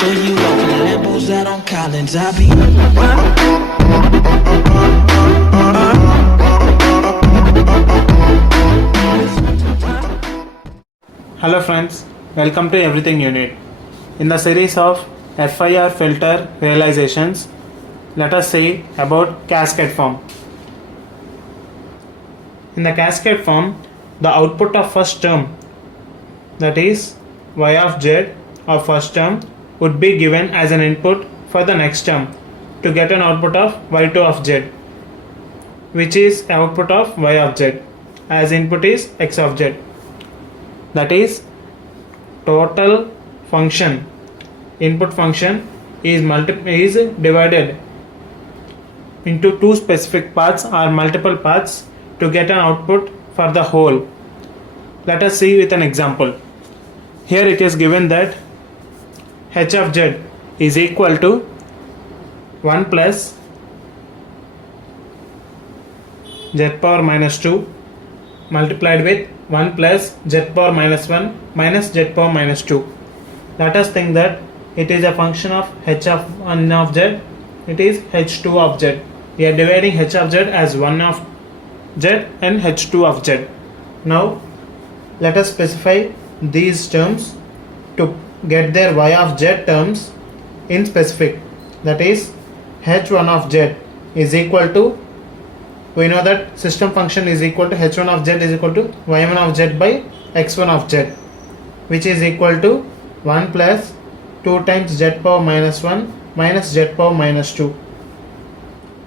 Show you off in Lambos out on Collins. I be. Hello friends, welcome to Everything You Need. In the series of FIR filter realizations, let us see about cascade form. In the cascade form, the output of first term, that is y of z of first term, would be given as an input for the next term to get an output of y2 of z, which is output of y of z, as input is x of z. That is, total function, input function is divided into two specific paths or multiple paths to get an output for the whole. Let us see with an example. Here it is given that h of z is equal to 1 plus z power minus 2 multiplied with 1 plus z power minus 1 minus z power minus 2. Let us think that it is a function of h of 1 of z, it is h2 of z. We are dividing h of z as 1 of z and h2 of z. Now let us specify these terms to get their y of z terms in specific. That is, h1 of z is equal to, we know that system function is equal to h1 of z is equal to y1 of z by x1 of z, which is equal to 1 plus 2 times z power minus 1 minus z power minus 2.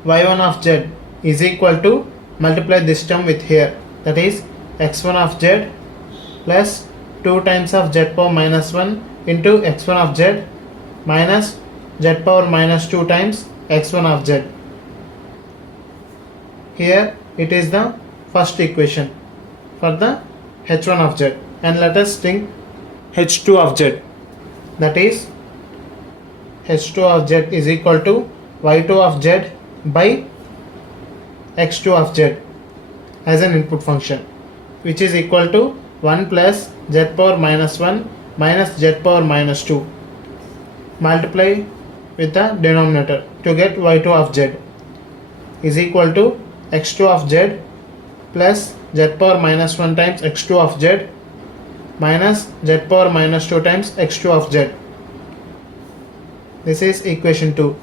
y1 of z is equal to, multiply this term with here, that is x1 of z plus 2 times of z power minus 1 into x1 of z minus z power minus 2 times x1 of z. Here it is the first equation for the h1 of z, and let us think h2 of z, that is h2 of z is equal to y2 of z by x2 of z as an input function, which is equal to 1 plus z power minus 1 minus z power minus 2. Multiply with the denominator to get y2 of z is equal to x2 of z plus z power minus 1 times x2 of z minus z power minus 2 times x2 of z. This is equation 2.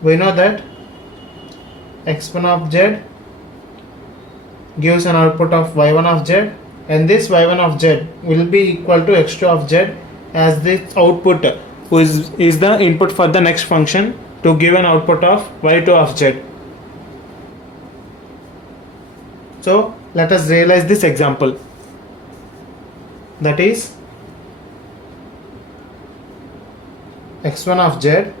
We know that x1 of z gives an output of y1 of z, and this y1 of z will be equal to x2 of z, as this output is the input for the next function to give an output of y2 of z. So let us realize this example, that is x1 of z.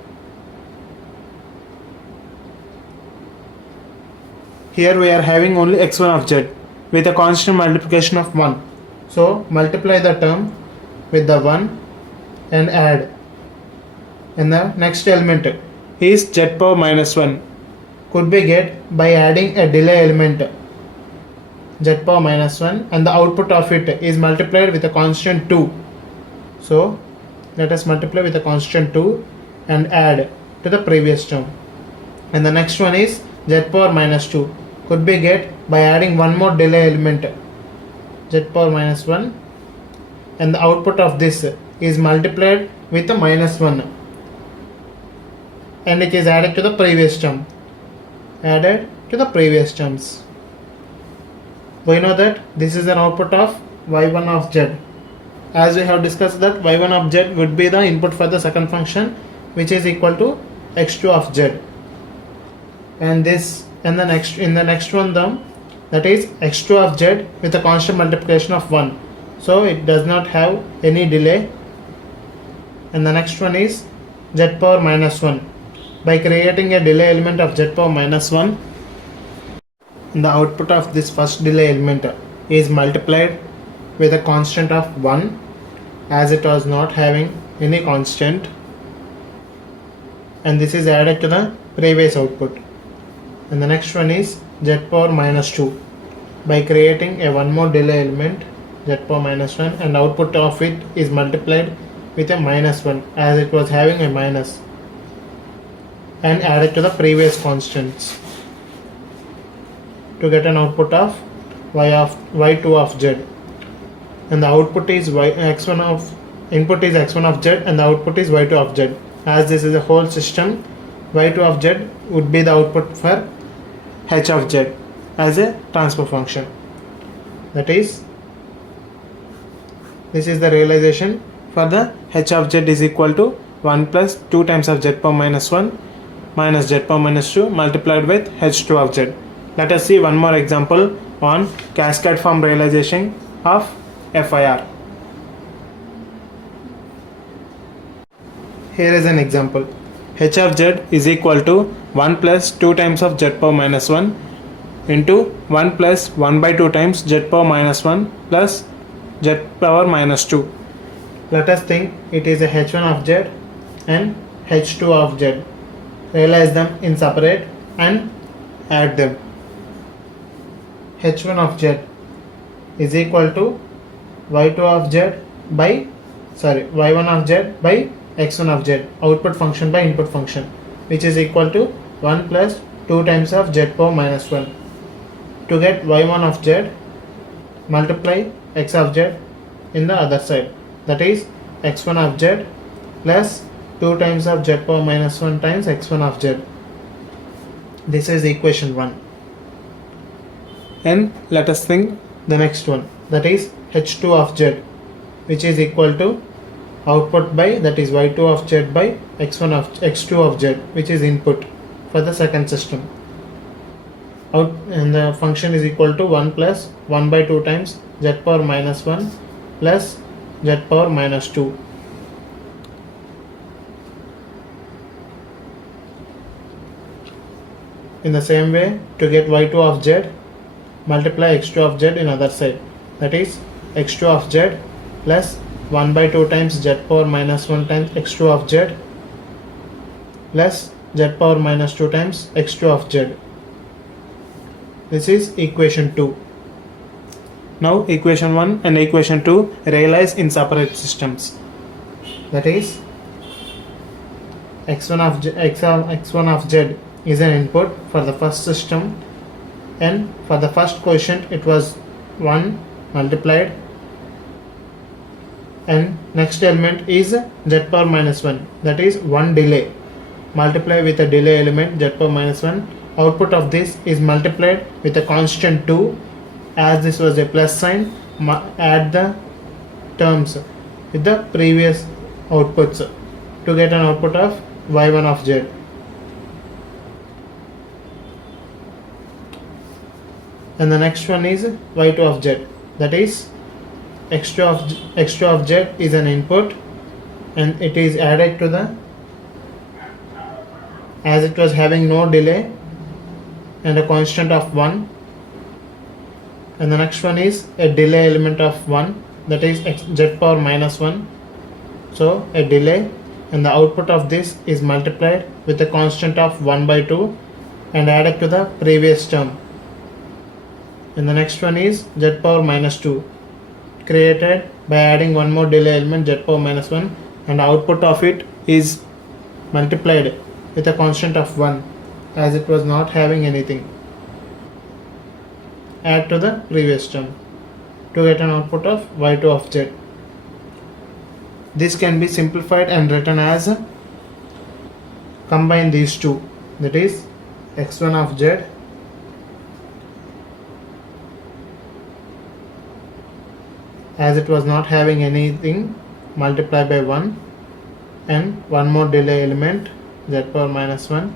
Here we are having only x1 of z with a constant multiplication of 1. So multiply the term with the 1 and add. And the next element is z power minus 1, could be get by adding a delay element z power minus 1, and the output of it is multiplied with a constant 2. So let us multiply with a constant 2 and add to the previous term. And the next one is z power minus 2, could be get by adding one more delay element z power minus 1, and the output of this is multiplied with a minus 1, and it is added to the previous term, added to the previous terms. We know that this is an output of y1 of z, as we have discussed that y1 of z would be the input for the second function, which is equal to x2 of z, and this in the next one term, that is x2 of z with a constant multiplication of 1, so it does not have any delay. And the next one is z power minus 1, by creating a delay element of z power minus 1, and the output of this first delay element is multiplied with a constant of 1, as it was not having any constant, and this is added to the previous output. And the next one is z power minus 2, by creating a one more delay element z power minus 1 and output of it is multiplied with a minus 1 as it was having a minus and added to the previous constants to get an output of y2 of z, and the output is x1 of input is x1 of z and the output is y2 of z. As this is a whole system, y2 of z would be the output for h of z as a transfer function. That is, this is the realization for the h of z is equal to 1 plus 2 times of z power minus 1 minus z power minus 2 multiplied with h2 of z. Let us see one more example on cascade form realization of FIR. Here is an example. H of z is equal to 1 plus 2 times of z power minus 1 into 1 plus 1 by 2 times z power minus 1 plus z power minus 2. Let us think it is a h1 of z and h2 of z. Realize them in separate and add them. h1 of z is equal to y2 of z by y1 of z by x1 of z, output function by input function, which is equal to 1 plus 2 times of z power minus 1. To get y1 of z, multiply x of z in the other side, that is x1 of z plus 2 times of z power minus 1 times x1 of z. This is equation 1. And let us think the next one, that is h2 of z, which is equal to output by, that is y2 of z by x2 of z, which is input for the second system. Out, and the function is equal to 1 plus 1 by 2 times z power minus 1 plus z power minus 2. In the same way, to get y2 of z, multiply x2 of z in other side, that is x2 of z plus 1 by 2 times z power minus 1 times x2 of z plus z power minus 2 times x2 of z. This is equation 2. Now equation 1 and equation 2 realize in separate systems, that is x1 of z is an input for the first system, and for the first quotient it was 1 multiplied, and next element is z power minus 1, that is 1 delay, multiply with a delay element z power minus 1. Output of this is multiplied with a constant 2, as this was a plus sign, add the terms with the previous outputs to get an output of y1 of z. And the next one is y2 of z, that is x2 of z is an input and it is added to the, as it was having no delay and a constant of 1, and the next one is a delay element of 1, that is z power minus 1, so a delay, and the output of this is multiplied with a constant of 1 by 2 and added to the previous term. And the next one is z power minus 2, created by adding one more delay element z power minus 1, and the output of it is multiplied with a constant of 1 as it was not having anything. Add to the previous term to get an output of y2 of z. This can be simplified and written as combine these two, that is x1 of z as it was not having anything, multiply by 1 and one more delay element z power minus 1,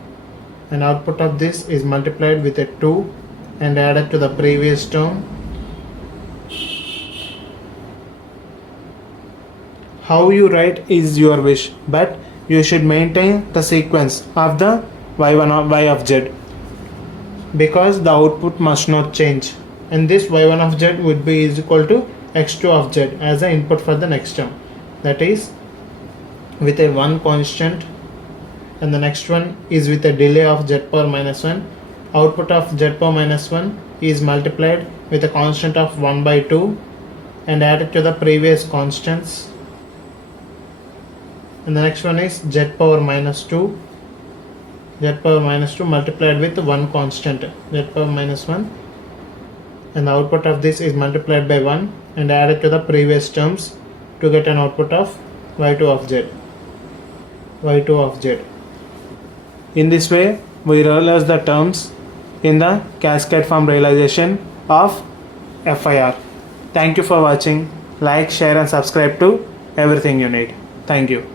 and output of this is multiplied with a 2 and added to the previous term. How you write is your wish, but you should maintain the sequence of the y of z, because the output must not change, and this y1 of z would be is equal to x2 of z as the input for the next term, that is with a 1 constant, and the next one is with a delay of z power minus 1. Output of z power minus 1 is multiplied with a constant of 1 by 2 and add it to the previous constants. And the next one is z power minus 2. Z power minus 2 multiplied with one constant, z power minus 1, and the output of this is multiplied by 1 and added to the previous terms to get an output of y2 of z. y2 of z. In this way, we realize the terms in the cascade form realization of FIR. Thank you for watching. Like, share and subscribe to Everything You Need. Thank you.